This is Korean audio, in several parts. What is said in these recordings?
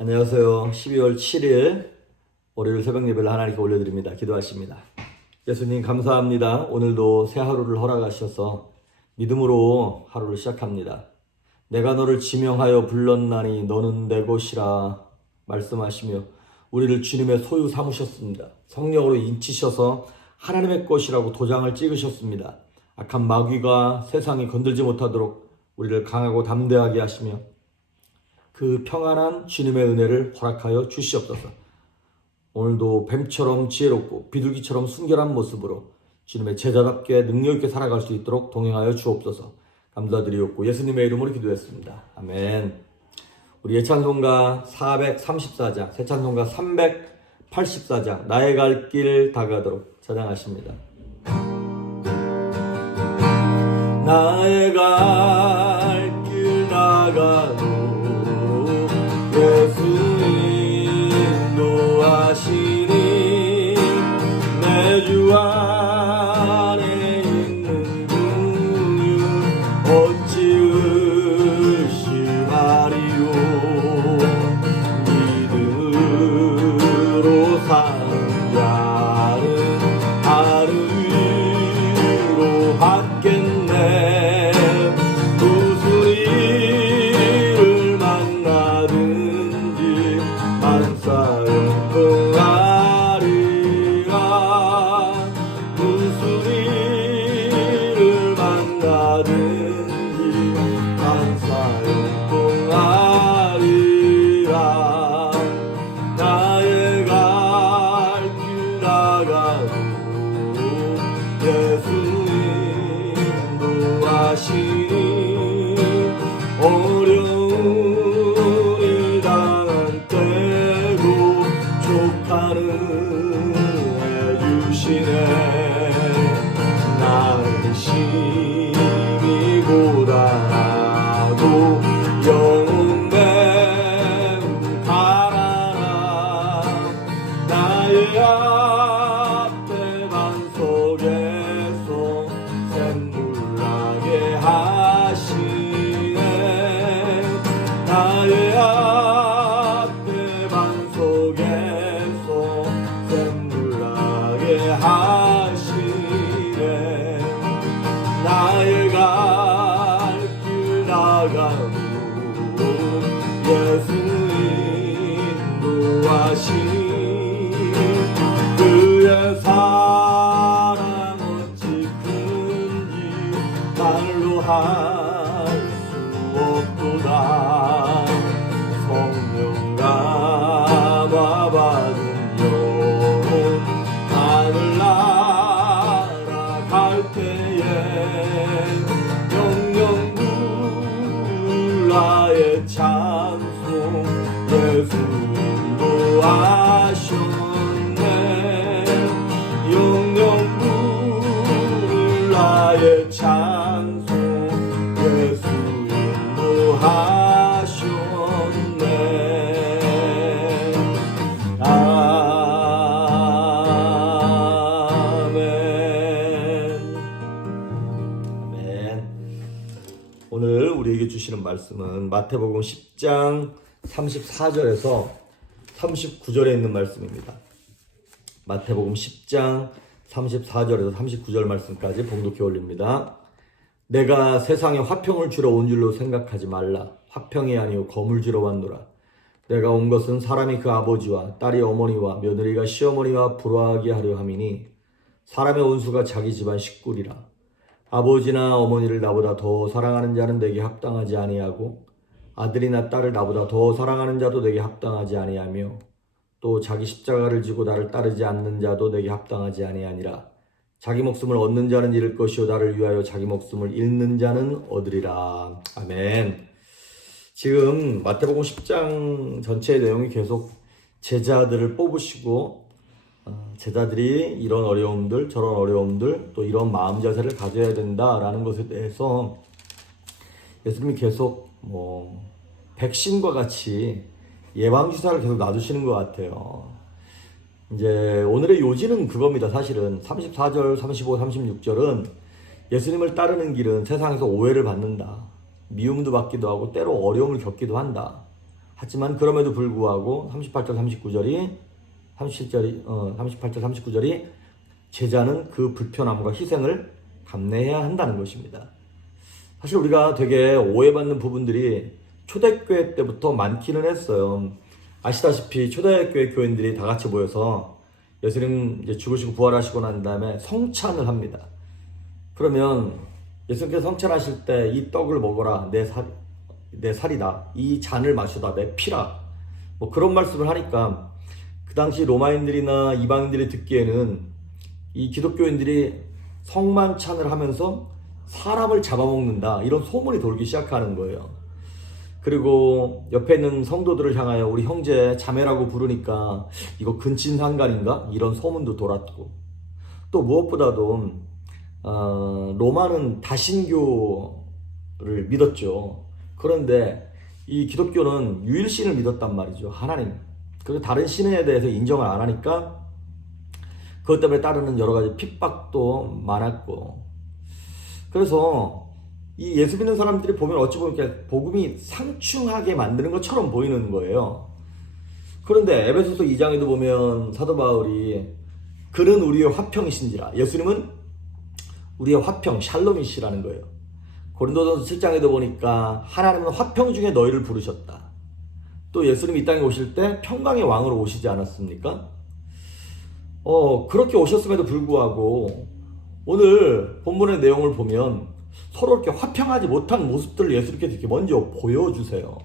안녕하세요. 12월 7일 월요일 새벽 예배를 하나님께 올려드립니다. 기도하십니다. 예수님 감사합니다. 오늘도 새 하루를 허락하셔서 믿음으로 하루를 시작합니다. 내가 너를 지명하여 불렀나니 너는 내 것이라 말씀하시며 우리를 주님의 소유 삼으셨습니다. 성령으로 인치셔서 하나님의 것이라고 도장을 찍으셨습니다. 악한 마귀가 세상이 건들지 못하도록 우리를 강하고 담대하게 하시며 그 평안한 주님의 은혜를 허락하여 주시옵소서. 오늘도 뱀처럼 지혜롭고 비둘기처럼 순결한 모습으로 주님의 제자답게 능력있게 살아갈 수 있도록 동행하여 주옵소서. 감사드리옵고 예수님의 이름으로 기도했습니다. 아멘. 우리 예찬송가 434장, 새찬송가 384장 나의 갈 길 다가도록 찬양하십니다. 나의 갈 길 다가도록 예수 인도하시니 내 주 안에 있는 긍휼 어찌 의심하리요. 믿음으로 사는 자는 하늘 위로 받겠네. 무슨 일을 만나든지 만사용통하리라. 무슨 일을 만나든지 만사용통하리라. 나의 갈 길 나가고 예수 인도하시니 어려운 일 당한 때도 족하는 해주시네. 나의 심히 고단하고 영혼 매우 가난한 나의 앞에 반석에서 샘물 나게 하시네. 나의 앞에 반석에서 샘물 나게 하시네. 나의 갈 길 나가고 예수 인도하시니 그의 사랑 어찌 큰지 말로 할 수 없도다. 성령 감화 받은 영혼 하늘나라 갈 때에 영영 부를 나의 찬송 예수 인도하셨네. 영영 부를 나의 찬송 예수 인도하셨네. 아멘. 아멘. 오늘 우리에게 주시는 말씀은 마태복음 10장 34절에서 39절에 있는 말씀입니다. 마태복음 10장 34절에서 39절 말씀까지 봉독해 올립니다. 내가 세상에 화평을 주러 온 줄로 생각하지 말라. 화평이 아니오 검을 주러 왔노라. 내가 온 것은 사람이 그 아버지와 딸이 어머니와 며느리가 시어머니와 불화하게 하려 함이니 사람의 원수가 자기 집안 식구리라. 아버지나 어머니를 나보다 더 사랑하는 자는 내게 합당하지 아니하고 아들이나 딸을 나보다 더 사랑하는 자도 내게 합당하지 아니하며 또 자기 십자가를 지고 나를 따르지 않는 자도 내게 합당하지 아니하니라. 자기 목숨을 얻는 자는 잃을 것이요 나를 위하여 자기 목숨을 잃는 자는 얻으리라. 아멘. 지금 마태복음 10장 전체의 내용이 계속 제자들을 뽑으시고 제자들이 이런 어려움들 저런 어려움들 또 이런 마음 자세를 가져야 된다라는 것에 대해서 예수님이 계속 백신과 같이 예방주사를 계속 놔두시는 것 같아요. 이제 오늘의 요지는 그겁니다. 사실은 34절, 35, 36절은 예수님을 따르는 길은 세상에서 오해를 받는다. 미움도 받기도 하고 때로 어려움을 겪기도 한다. 하지만 그럼에도 불구하고 38절 39절이 38절 39절이 제자는 그 불편함과 희생을 감내해야 한다는 것입니다. 사실 우리가 되게 오해받는 부분들이 초대교회 때부터 많기는 했어요. 아시다시피 초대교회 교인들이 다 같이 모여서 예수님 이제 죽으시고 부활하시고 난 다음에 성찬을 합니다. 그러면 예수님께서 성찬하실 때 이 떡을 먹어라 내 살이다, 이 잔을 마셔다 내 피라, 뭐 그런 말씀을 하니까 그 당시 로마인들이나 이방인들이 듣기에는 이 기독교인들이 성만찬을 하면서 사람을 잡아먹는다 이런 소문이 돌기 시작하는 거예요. 그리고 옆에 있는 성도들을 향하여 우리 형제 자매라고 부르니까 이거 근친상간인가 이런 소문도 돌았고, 또 무엇보다도 로마는 다신교를 믿었죠. 그런데 이 기독교는 유일신을 믿었단 말이죠. 하나님. 그리고 다른 신에 대해서 인정을 안 하니까 그것 때문에 따르는 여러 가지 핍박도 많았고, 그래서 이 예수 믿는 사람들이 보면 어찌 보면 이렇게 복음이 상충하게 만드는 것처럼 보이는 거예요. 그런데 에베소서 2장에도 보면 사도 바울이 그는 우리의 화평이신지라, 예수님은 우리의 화평, 샬롬이시라는 거예요. 고린도전서 7장에도 보니까 하나님은 화평 중에 너희를 부르셨다. 또 예수님이 이 땅에 오실 때 평강의 왕으로 오시지 않았습니까? 그렇게 오셨음에도 불구하고 오늘 본문의 내용을 보면 서로 이렇게 화평하지 못한 모습들을 예수님께서 이렇게 먼저 보여주세요.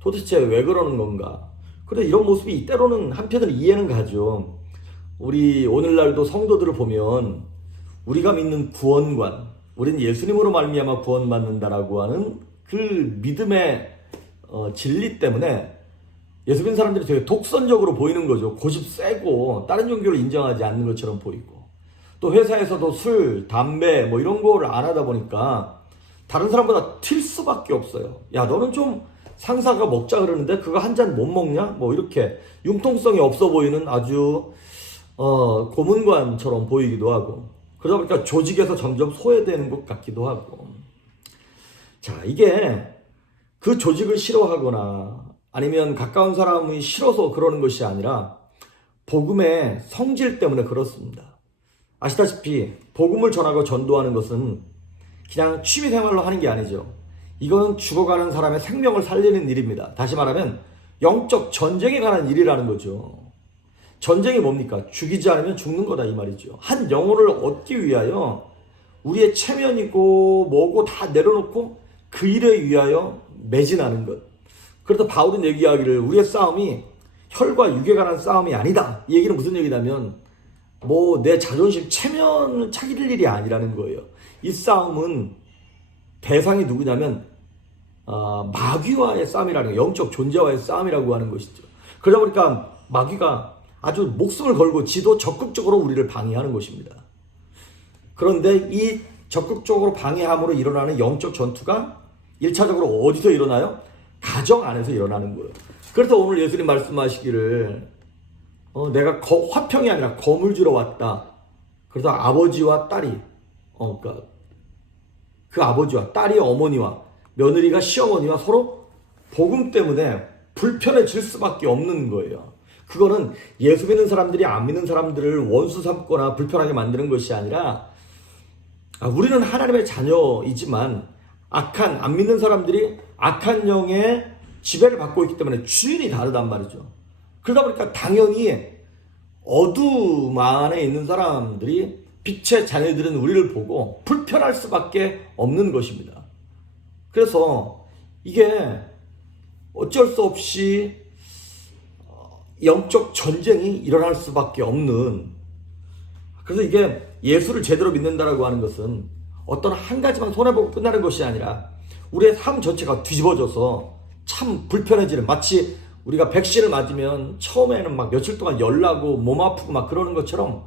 도대체 왜 그러는 건가? 그런데 이런 모습이 때로는 한편으로 이해는 가죠. 우리 오늘날도 성도들을 보면 우리가 믿는 구원관, 우리는 예수님으로 말미암아 구원받는다라고 하는 그 믿음의 진리 때문에 예수 믿는 사람들이 되게 독선적으로 보이는 거죠. 고집 세고 다른 종교를 인정하지 않는 것처럼 보이고, 또 회사에서도 술, 담배 뭐 이런 거를 안 하다 보니까 다른 사람보다 튈 수밖에 없어요. 야, 너는 좀 상사가 먹자 그러는데 그거 한 잔 못 먹냐? 뭐 이렇게 융통성이 없어 보이는 아주 고문관처럼 보이기도 하고, 그러다 보니까 조직에서 점점 소외되는 것 같기도 하고. 자, 이게 그 조직을 싫어하거나 아니면 가까운 사람이 싫어서 그러는 것이 아니라 복음의 성질 때문에 그렇습니다. 아시다시피 복음을 전하고 전도하는 것은 그냥 취미생활로 하는 게 아니죠. 이거는 죽어가는 사람의 생명을 살리는 일입니다. 다시 말하면 영적 전쟁에 관한 일이라는 거죠. 전쟁이 뭡니까? 죽이지 않으면 죽는 거다 이 말이죠. 한 영혼을 얻기 위하여 우리의 체면이고 뭐고 다 내려놓고 그 일에 위하여 매진하는 것. 그래서 바울은 얘기하기를 우리의 싸움이 혈과 육에 관한 싸움이 아니다. 이 얘기는 무슨 얘기냐면 뭐 내 자존심, 체면을 차기를 일이 아니라는 거예요. 이 싸움은 대상이 누구냐면 마귀와의 싸움이라는 거예요. 영적 존재와의 싸움이라고 하는 것이죠. 그러다 보니까 마귀가 아주 목숨을 걸고 지도 적극적으로 우리를 방해하는 것입니다. 그런데 이 적극적으로 방해함으로 일어나는 영적 전투가 1차적으로 어디서 일어나요? 가정 안에서 일어나는 거예요. 그래서 오늘 예수님 말씀하시기를 내가 화평이 아니라 검을 주러 왔다. 그래서 아버지와 딸이 그러니까 그 아버지와 딸이 어머니와 며느리가 시어머니와 서로 복음 때문에 불편해질 수밖에 없는 거예요. 그거는 예수 믿는 사람들이 안 믿는 사람들을 원수 삼거나 불편하게 만드는 것이 아니라 우리는 하나님의 자녀이지만 안 믿는 사람들이 악한 영의 지배를 받고 있기 때문에 주인이 다르단 말이죠. 그러다 보니까 당연히 어둠 안에 있는 사람들이 빛의 자녀들은 우리를 보고 불편할 수밖에 없는 것입니다. 그래서 이게 어쩔 수 없이 영적 전쟁이 일어날 수밖에 없는, 그래서 이게 예수를 제대로 믿는다라고 하는 것은 어떤 한 가지만 손해보고 끝나는 것이 아니라 우리의 삶 전체가 뒤집어져서 참 불편해지는, 마치 우리가 백신을 맞으면 처음에는 막 며칠 동안 열나고 몸 아프고 막 그러는 것처럼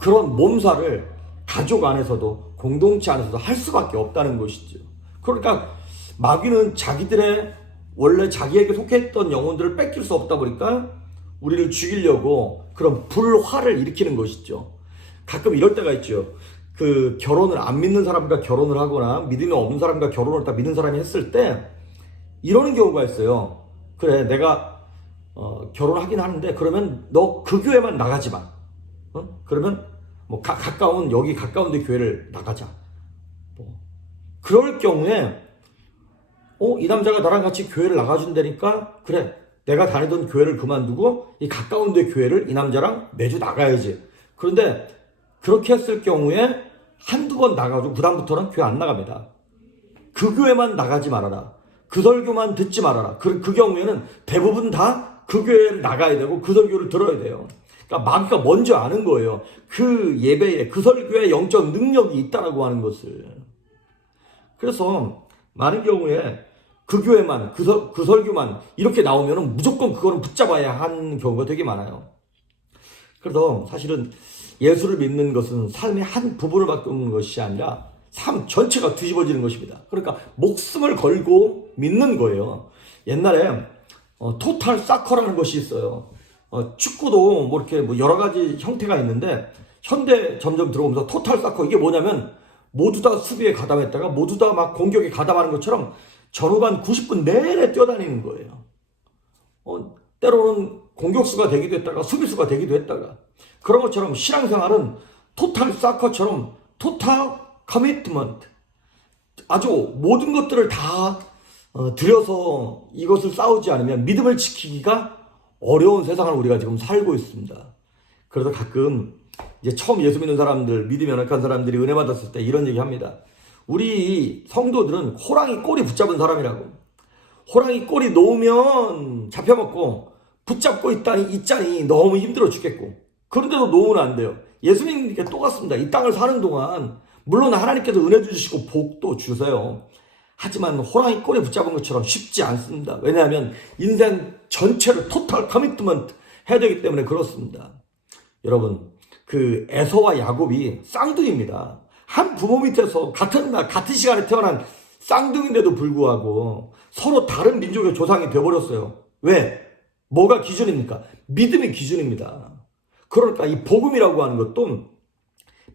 그런 몸살을 가족 안에서도 공동체 안에서도 할 수밖에 없다는 것이죠. 그러니까 마귀는 자기들의 원래 자기에게 속했던 영혼들을 뺏길 수 없다 보니까 우리를 죽이려고 그런 불화를 일으키는 것이죠. 가끔 이럴 때가 있죠. 그 결혼을 안 믿는 사람과 결혼을 하거나 믿음이 없는 사람과 결혼을 다 믿는 사람이 했을 때 이러는 경우가 있어요. 그래 내가 결혼하긴 하는데 그러면 너 그 교회만 나가지 마. 그러면 뭐 가까운 여기 가까운 데 교회를 나가자. 그럴 경우에 이 남자가 나랑 같이 교회를 나가준다니까 그래 내가 다니던 교회를 그만두고 이 가까운 데 교회를 이 남자랑 매주 나가야지. 그런데 그렇게 했을 경우에 한두 번 나가도 그다음부터는 교회 안 나갑니다. 그 교회만 나가지 말아라. 그 설교만 듣지 말아라. 그 경우에는 대부분 다 그 교회를 나가야 되고 그 설교를 들어야 돼요. 그러니까 마귀가 먼저 아는 거예요. 그 예배에 그 설교에 영적 능력이 있다라고 하는 것을. 그래서 많은 경우에 그 교회만 그 설교만 이렇게 나오면 무조건 그거는 붙잡아야 하는 경우가 되게 많아요. 그래서 사실은 예수를 믿는 것은 삶의 한 부분을 바꾸는 것이 아니라 삶 전체가 뒤집어지는 것입니다. 그러니까 목숨을 걸고 믿는 거예요. 옛날에 토탈 사커라는 것이 있어요. 축구도 뭐 이렇게 뭐 여러 가지 형태가 있는데 현대 점점 들어오면서 토탈 사커 이게 뭐냐면 모두 다 수비에 가담했다가 모두 다 막 공격에 가담하는 것처럼 전후반 90분 내내 뛰어다니는 거예요. 때로는 공격수가 되기도 했다가 수비수가 되기도 했다가 그런 것처럼 신앙생활은 토탈 사커처럼 토탈 커미트먼트 아주 모든 것들을 다 들여서 이것을 싸우지 않으면 믿음을 지키기가 어려운 세상을 우리가 지금 살고 있습니다. 그래서 가끔 이제 처음 예수 믿는 사람들, 믿음이 연약한 사람들이 은혜 받았을 때 이런 얘기 합니다. 우리 성도들은 호랑이 꼬리 붙잡은 사람이라고. 호랑이 꼬리 놓으면 잡혀먹고 붙잡고 있자니 너무 힘들어 죽겠고 그런데도 놓으면 안 돼요. 예수님께 똑같습니다. 이 땅을 사는 동안 물론 하나님께서 은혜 주시고 복도 주세요. 하지만 호랑이 꼬리 붙잡은 것처럼 쉽지 않습니다. 왜냐하면 인생 전체를 토탈 커미트먼트 해야 되기 때문에 그렇습니다. 여러분 그 에서와 야곱이 쌍둥이입니다. 한 부모 밑에서 같은 시간에 태어난 쌍둥이인데도 불구하고 서로 다른 민족의 조상이 되어버렸어요. 왜? 뭐가 기준입니까? 믿음이 기준입니다. 그러니까 이 복음이라고 하는 것도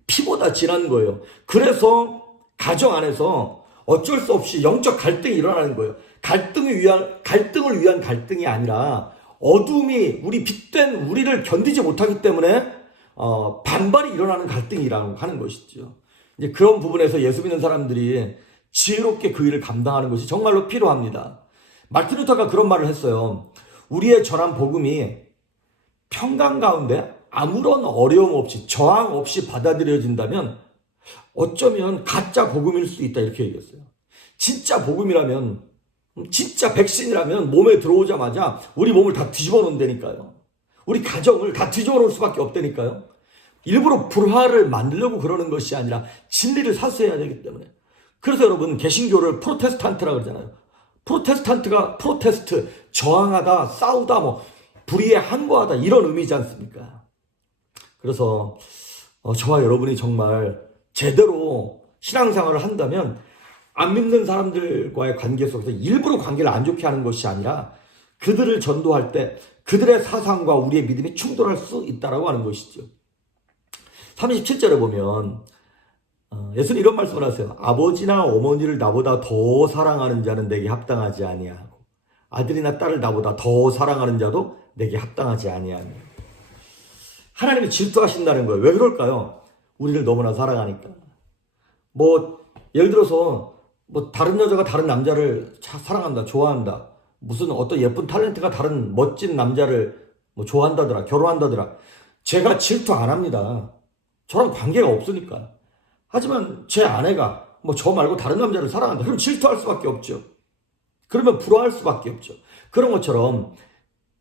피보다 진한 거예요. 그래서 가정 안에서 어쩔 수 없이 영적 갈등이 일어나는 거예요. 갈등을 위한 갈등이 아니라 어둠이 빛된 우리를 견디지 못하기 때문에 반발이 일어나는 갈등이라고 하는 것이죠. 이제 그런 부분에서 예수 믿는 사람들이 지혜롭게 그 일을 감당하는 것이 정말로 필요합니다. 마르틴 루터가 그런 말을 했어요. 우리의 전한 복음이 평강 가운데 아무런 어려움 없이 저항 없이 받아들여진다면 어쩌면 가짜 복음일 수 있다 이렇게 얘기했어요. 진짜 복음이라면 진짜 백신이라면 몸에 들어오자마자 우리 몸을 다 뒤집어 놓는다니까요. 우리 가정을 다 뒤집어 놓을 수밖에 없다니까요. 일부러 불화를 만들려고 그러는 것이 아니라 진리를 사수해야 되기 때문에. 그래서 여러분 개신교를 프로테스탄트라고 그러잖아요. 프로테스트 저항하다 싸우다 뭐 불의에 항거하다 이런 의미지 않습니까? 그래서 저와 여러분이 정말 제대로 신앙생활을 한다면 안 믿는 사람들과의 관계 속에서 일부러 관계를 안 좋게 하는 것이 아니라 그들을 전도할 때 그들의 사상과 우리의 믿음이 충돌할 수 있다라고 하는 것이죠. 37절에 보면 예수는 이런 말씀을 하세요. 아버지나 어머니를 나보다 더 사랑하는 자는 내게 합당하지 아니하고 아들이나 딸을 나보다 더 사랑하는 자도 내게 합당하지 아니하며. 하나님이 질투하신다는 거예요. 왜 그럴까요? 우리를 너무나 사랑하니까. 예를 들어서 다른 여자가 다른 남자를 사랑한다, 좋아한다. 무슨 어떤 예쁜 탤런트가 다른 멋진 남자를 좋아한다더라, 결혼한다더라. 제가 질투 안 합니다. 저랑 관계가 없으니까. 하지만 제 아내가 저 말고 다른 남자를 사랑한다. 그럼 질투할 수밖에 없죠. 그러면 부러워할 수밖에 없죠. 그런 것처럼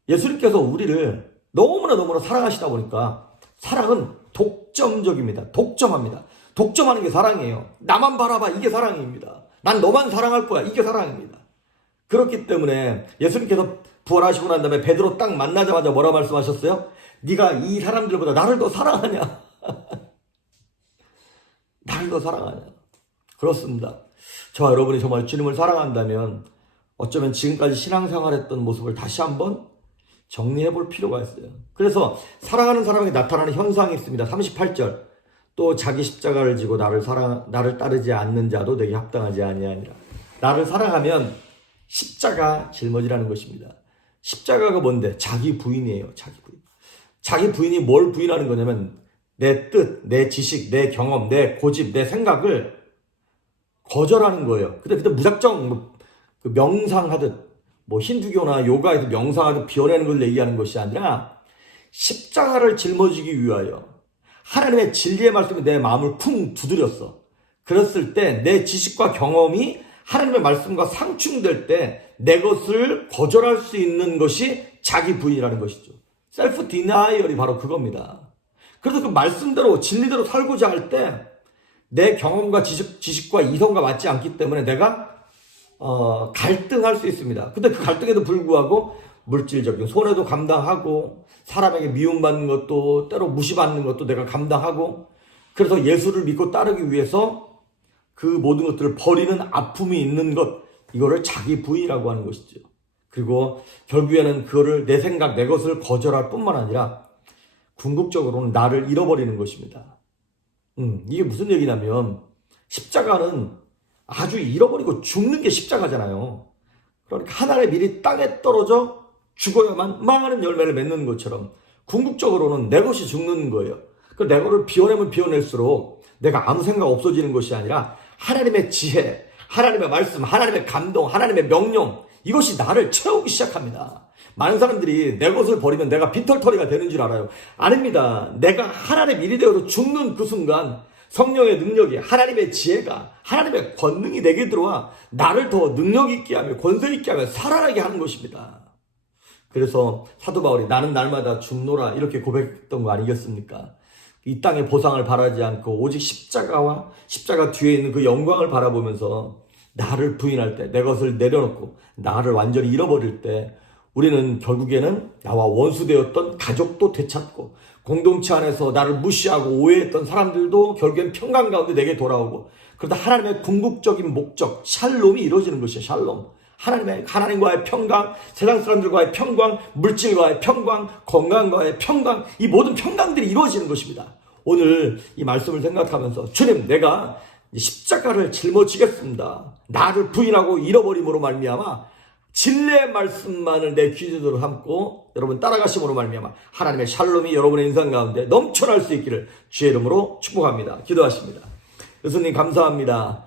예수님께서 우리를 너무나 사랑하시다 보니까 사랑은 독점적입니다. 독점합니다. 독점하는 게 사랑이에요. 나만 바라봐. 이게 사랑입니다. 난 너만 사랑할 거야. 이게 사랑입니다. 그렇기 때문에 예수님께서 부활하시고 난 다음에 베드로 딱 만나자마자 뭐라 말씀하셨어요? 네가 이 사람들보다 나를 더 사랑하냐? 나를 더 사랑하냐? 그렇습니다. 저와 여러분이 정말 주님을 사랑한다면 어쩌면 지금까지 신앙생활했던 모습을 다시 한번 정리해 볼 필요가 있어요. 그래서 사랑하는 사람에게 나타나는 현상이 있습니다. 38절. 또 자기 십자가를 지고 나를 따르지 않는 자도 내게 합당하지 아니하니라. 나를 사랑하면 십자가 짊어지라는 것입니다. 십자가가 뭔데? 자기 부인이에요. 자기 부인. 자기 부인이 뭘 부인하는 거냐면 내 뜻, 내 지식, 내 경험, 내 고집, 내 생각을 거절하는 거예요. 근데 무작정 그 명상하듯 힌두교나 요가에서 명상하듯 비워내는 걸 얘기하는 것이 아니라 십자가를 짊어지기 위하여 하나님의 진리의 말씀이 내 마음을 쿵 두드렸어. 그랬을 때 내 지식과 경험이 하나님의 말씀과 상충될 때 내 것을 거절할 수 있는 것이 자기 부인이라는 것이죠. 셀프 디나이얼이 바로 그겁니다. 그래서 그 말씀대로 진리대로 살고자 할 때 내 경험과 지식과 이성과 맞지 않기 때문에 내가 갈등할 수 있습니다. 근데 그 갈등에도 불구하고 물질적인 손해도 감당하고 사람에게 미움받는 것도 때로 무시받는 것도 내가 감당하고 그래서 예수를 믿고 따르기 위해서 그 모든 것들을 버리는 아픔이 있는 것, 이거를 자기 부인이라고 하는 것이죠. 그리고 결국에는 그거를 내 생각, 내 것을 거절할 뿐만 아니라 궁극적으로는 나를 잃어버리는 것입니다. 이게 무슨 얘기냐면 십자가는 아주 잃어버리고 죽는 게 십자가잖아요. 그러니까 하나의 밀이 땅에 떨어져 죽어야만 많은 열매를 맺는 것처럼 궁극적으로는 내 것이 죽는 거예요. 내 거를 비워내면 비워낼수록 내가 아무 생각 없어지는 것이 아니라 하나님의 지혜, 하나님의 말씀, 하나님의 감동, 하나님의 명령, 이것이 나를 채우기 시작합니다. 많은 사람들이 내 것을 버리면 내가 빈털터리가 되는 줄 알아요. 아닙니다. 내가 하나님의 밀이 되어서 죽는 그 순간 성령의 능력이, 하나님의 지혜가, 하나님의 권능이 내게 들어와 나를 더 능력 있게 하며 권세 있게 하며 살아나게 하는 것입니다. 그래서 사도 바울이 나는 날마다 죽노라 이렇게 고백했던 거 아니겠습니까? 이 땅의 보상을 바라지 않고 오직 십자가와 십자가 뒤에 있는 그 영광을 바라보면서 나를 부인할 때, 내 것을 내려놓고 나를 완전히 잃어버릴 때 우리는 결국에는 나와 원수되었던 가족도 되찾고 공동체 안에서 나를 무시하고 오해했던 사람들도 결국엔 평강 가운데 내게 돌아오고 그러다 하나님의 궁극적인 목적 샬롬이 이루어지는 것이에요. 샬롬. 하나님과의 평강, 세상 사람들과의 평강, 물질과의 평강, 건강과의 평강, 이 모든 평강들이 이루어지는 것입니다. 오늘 이 말씀을 생각하면서 주님, 내가 십자가를 짊어지겠습니다. 나를 부인하고 잃어버림으로 말미암아 진리의 말씀만을 내 기준으로 삼고 여러분 따라가심으로 말미암아 하나님의 샬롬이 여러분의 인생 가운데 넘쳐날 수 있기를 주의 이름으로 축복합니다. 기도하십니다. 예수님 감사합니다.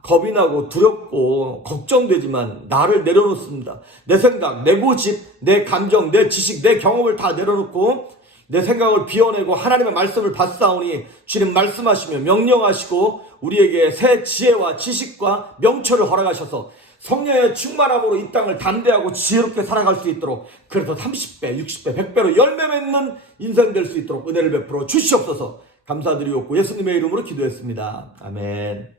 겁이 나고 두렵고 걱정되지만 나를 내려놓습니다. 내 생각, 내 고집, 내 감정, 내 지식, 내 경험을 다 내려놓고 내 생각을 비워내고 하나님의 말씀을 받사오니 주님 말씀하시며 명령하시고 우리에게 새 지혜와 지식과 명철을 허락하셔서 성령의 충만함으로 이 땅을 담대하고 지혜롭게 살아갈 수 있도록 그래서 30배, 60배, 100배로 열매 맺는 인생 될 수 있도록 은혜를 베풀어 주시옵소서. 감사드리옵고 예수님의 이름으로 기도했습니다. 아멘.